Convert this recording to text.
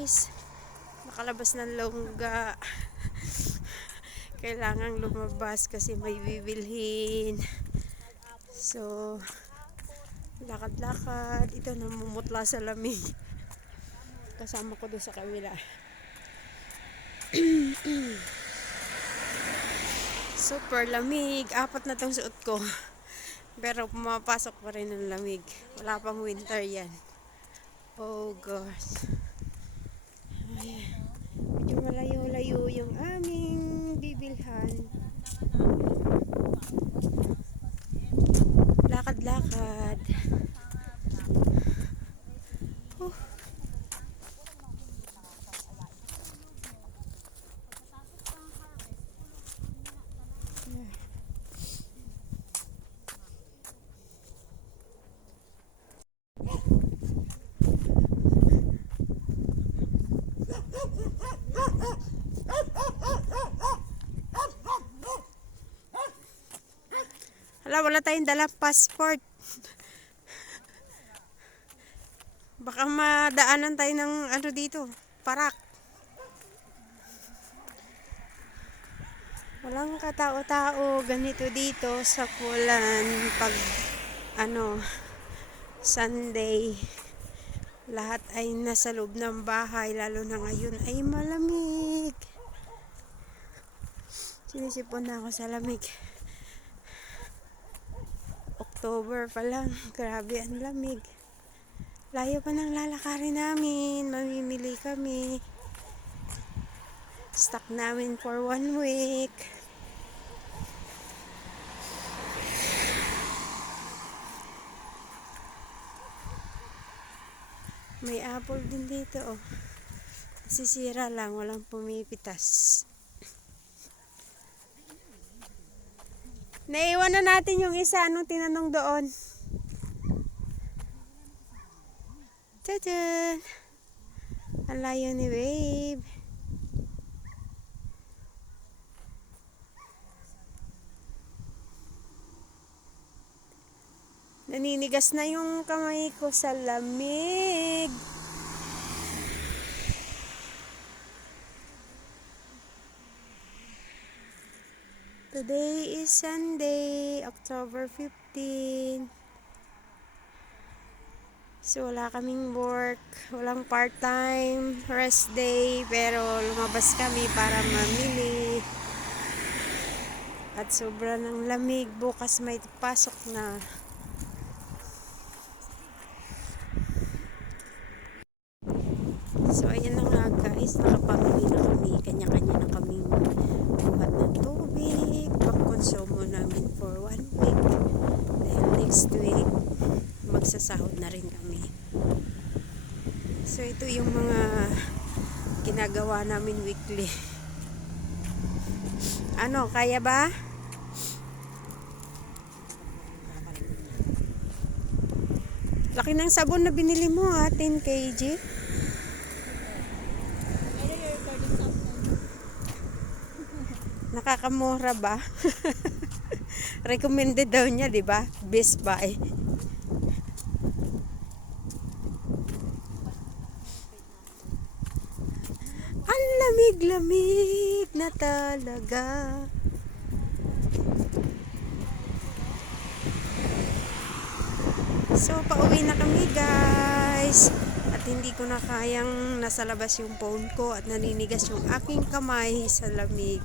guys. Nakalabas ng longga. Kailangan lumabas kasi may bibilhin. So, lakad-lakad. Ito namumutla sa lamig. Kasama ko doon sa kabila. Super lamig. Apat na tong suot ko. Pero pumapasok pa rin ng lamig. Wala pang winter yan. Oh gosh. Ay, medyo malayo-layo yung aming bibilhan. Lakad-lakad. Huh. Hala, wala tayong dalang passport. Baka madaanan tayo ng ano dito, parak. Walang katao-tao ganito dito sa Kulan pag ano Sunday. Lahat ay nasa loob ng bahay lalo na ngayon ay malamig. Sinisipon na ako sa lamig. October pa lang. Grabe ang lamig. Layo pa ng lalakarin namin. Mamimili kami. Stock namin for one week. May apple din dito oh. Sisira lang, walang pumipitas. Naiwan na natin yung isa. Anong tinanong doon? Tadaan! Ang layo ni babe. Naninigas na yung kamay ko sa lamig. Today is Sunday, October 15. So wala kaming work, walang part-time, rest day, pero lumabas kami para mamili. At sobra ng lamig, bukas may pasok na. So ayan na nga guys, nakapamili na kami, kanya-kanya na kaming buhat ng tubig, pangkonsumo namin for one week. Dahil next week, magsasahod na rin kami. So ito yung mga ginagawa namin weekly. Ano, kaya ba? Laki ng sabon na binili mo ha, 10 kg. Nakakamura ba? Recommended daw niya, 'di ba? Best Buy. Ang lamig-lamig na talaga. So, pauwi na kami guys. At hindi ko na kayang nasa labas yung phone ko at naninigas yung aking kamay sa lamig.